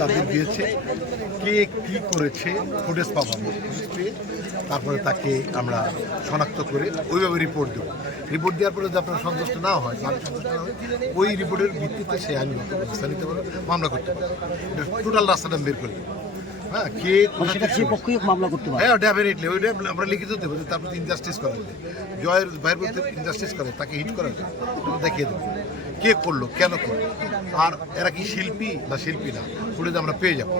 তাদের দিয়েছে কে কি করেছে ফুটেজ পাবো তারপরে তাকে আমরা শনাক্ত করে ওইভাবে রিপোর্ট দেবো। রিপোর্ট দেওয়ার পরে যদি আপনার সন্তুষ্ট না হয় ওই রিপোর্টের ভিত্তিতে সে আইনগত ব্যবস্থা নিতে পারে, মামলা করতে পারে। টোটাল রাস্তাটা বের করে দেবো। হ্যাঁ, কে মামলা করতে পারে? হ্যাঁ, ডেফিনেটলি ওইটা আমরা লিখিত দেবো। তারপর ইনজাস্টিস করা হবে, জয়ের ভাইয়ের মধ্যে ইনজাস্টিস করে তাকে হিট করা হবে, দেখিয়ে দেবো কে করলো, কেন করলো, আর এরা কি শিল্পী না শিল্পী না ফুটেজ আমরা পেয়ে যাবো।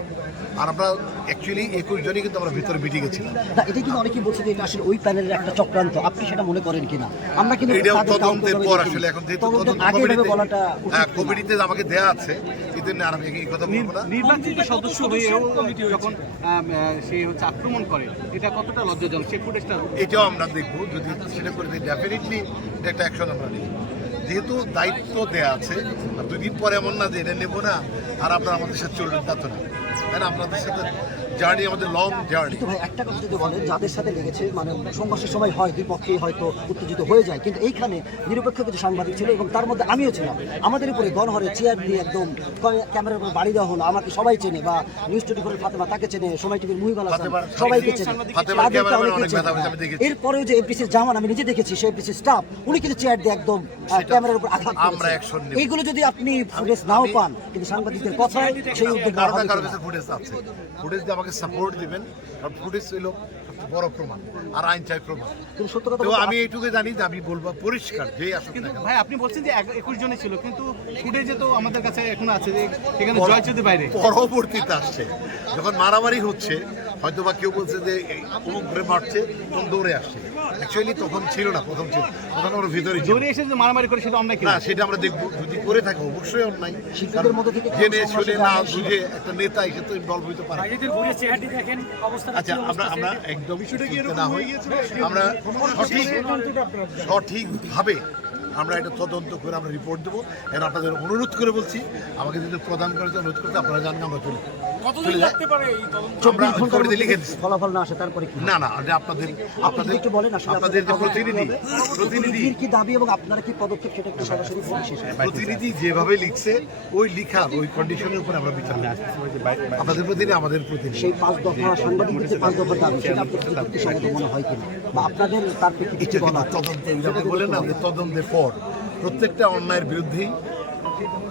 আর আমরা অ্যাকচুয়ালি 21 জনই কিন্তু আমরা ভিতরে মিটিং গেছিলাম। এটা কিন্তু অনেকেই বলছে যে এটা আসলে ওই প্যানেলের একটা চক্রান্ত, আপনি সেটা মনে করেন কিনা? আমরা কিন্তু এটা তদন্তের পর আসলে এখন যেহেতু কমিটিতে আমাকে দেয়া আছে, এই জন্য আর আমি এই কথা বলবো না। নির্বাচিত সদস্য হয়েও যখন সে হচ্ছে আক্রমণ করে, এটা কতটা লজ্জাজনক সেই ফুটেজটা? এটাও আমরা দেখবো, যদি সেটা করে দিই ডেফিনেটলি একটা অ্যাকশন আমরা নিই। যেহেতু দায়িত্ব দেয়া আছে, আর 2 দিন পরে এমন না যে এটা নেবো না আর আপনারা আমাদের সাথে চলবেন, তা তো না। তাই না? আপনাদের সাথে জার্নি আমাদের লং জার্নি। ভাই একটা কথা যদি বলেন, যাদের সাথে লেগেছে মানে সংঘর্ষের সময় হয় দুই পক্ষেই হয়তো উত্তেজিত হয়ে যায়, কিন্তু এইখানে নিরপেক্ষ কিছু সাংবাদিক ছিল এবং তার মধ্যে আমিও ছিলাম। আমাদের উপরে গণহরে চেয়ার দিয়ে একদম ক্যামেরার উপর বাড়ি দেওয়া হলো। আমাকে সবাই চেনে, বা নিউজ 24 ফাতেমা তাকে চেনে, সময় টিভির মুহিবুল হাসান সবাইকে চেনে। এরপরেও যে এফডিসির জামান আমি নিজে দেখেছি, সেই এফডিসির স্টাফ উনি কিন্তু চেয়ার দিয়ে একদম ক্যামেরার উপর আঘাত করেছে। এইগুলো যদি আপনি ফুটেজ নাও পান, কিন্তু সাংবাদিকদের কথায় সেই উদ্যোগ ফুটেজ দিয়ে আমাকে সাপোর্ট দিবেন, কারণ ফুটেজ ছিল বড় প্রমাণ আর আইন চাই প্রমাণ। তো আমি এইটুকু জানি যে আমি বলবো পরিষ্কার যে আসলে। কিন্তু ভাই আপনি বলছেন যে 21 জনে ছিল, কিন্তু ফুটেজে তো আমাদের কাছে এখন আছে যে এখানে জয়চৌধুরী বাইরে। পরবর্তীতে আসছে যখন মারামারি হচ্ছে, হয়তো বা কেউ বলছে যে অমুক ঘুরে মারছে, তখন দৌড়ে আসছে। অ্যাকচুয়ালি তখন ছিল না, প্রথম ছিল তখন আমরা ভিতরে দৌড়ে এসে যে মারামারি করে সেটা অন্যায় না, সেটা আমরা দেখবো। যদি করে থাকে অবশ্যই অন্যায়। জেনে শুনে না বুঝে একটা নেতা এসে তো ইনভলভ হইতে পারে। আচ্ছা, আমরা একদম না হই, আমরা সঠিকভাবে আমরা এটা তদন্ত করে আমরা রিপোর্ট দেবো। এখন আপনাদের অনুরোধ করে বলছি, আমাকে যদি প্রদান করে অনুরোধ করতে আপনারা জানেন আমরা চলে লিখে দিচ্ছি। ফলাফল না আসে তারপরে না না, আপনাদের একটু বলেন আসলে আপনাদের যে প্রতিনিধি কি দাবি এবং আপনারা কি পদক্ষেপ সেটা একটু সরাসরি বলুন। প্রতিনিধি যেভাবে লিখছে ওই লিখা ওই কন্ডিশনের উপর আমরা বিচার করব। আপনাদের প্রতিনিধি আমাদের প্রতিনিধি। সেই 5 দফা সাংবাদিকদের 5 দফা দাবি, সেটা আপনাদের সঙ্গত মনে হয় কিনা, বা আপনাদের তার প্রেক্ষিতে তদন্ত বলেন না, তদন্তের পর প্রত্যেকটা অন্যায়ের বিরুদ্ধেই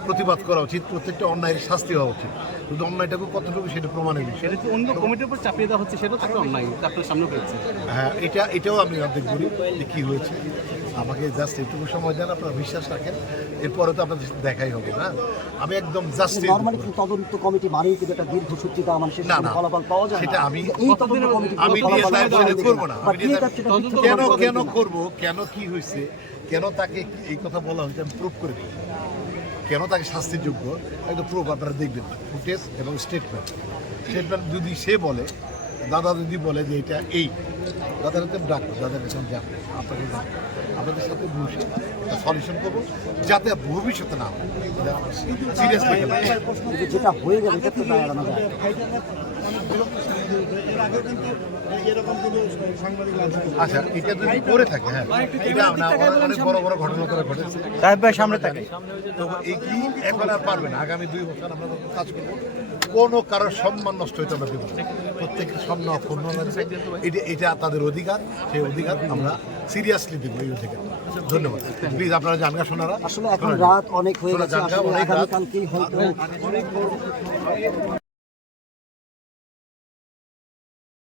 প্রতিবাদ করা উচিত, প্রত্যেকটা অন্যায়ের শাস্তি হওয়া উচিত। কিন্তু অন্যায়টাকে কতটুকু সেটা প্রমাণের বিষয়। সেটা অন্য কমিটির উপর চাপিয়ে দেওয়া হচ্ছে, সেটা তো অন্যায়, আপনার সামনে হয়েছে। হ্যাঁ, এটাও আমি অর্ধেক বলি যে কী হয়েছে। আমাকে জাস্ট এইটুকু সময় দেন, আপনারা বিশ্বাস রাখেন, এরপরে তো আপনাদের দেখাই হবে না। আমি একদম জাস্ট নরমালি তদন্ত কমিটি মানেই কিন্তু একটা দীর্ঘসূত্রিতা মানুষের ফলাফল পাওয়া যায়। সেটা আমি আমি করবো না। কেন করব, কেন কি হয়েছে, কেন তাকে এই কথা বলা হয়েছে আমি প্রুভ করে দিই, কেন তাকে শাস্তির যোগ্য একটু প্রুফ আপনারা দেখবেন। ফুটেজ এবং স্টেটমেন্ট যদি সে বলে, দাদা যদি বলে যে এটা এই, দাদার কাছে ডাকবো, দাদার কাছে যাবো, আপনাদের সাথে বসে সলিউশন করবো, যাতে ভবিষ্যতে না হয়। সিরিয়াসলি যেটা হয়ে গেলে এটা না এড়ানো যায়। আচ্ছা, এটা যদি করে থাকে, হ্যাঁ, এটা অনেক বড় বড় ঘটনা করে ঘটেছে। সামনে থাকে তো এই কি এখন আর পারবে না। আগামী 2 বছর আমরা কাজ করবো, কোনো কারোর সম্মান নষ্ট হইতে আমরা দেবো। প্রত্যেকের সম্মান অক্ষুণ্ণ, এটা তাদের অধিকার, সেই অধিকার আমরা সিরিয়াসলি দেবো এই অধিকার। ধন্যবাদ। প্লিজ আপনারা জানগা শোনারা, আসলে এখন রাত অনেক হয়ে গেছে, আগামীকালকেই হয়তো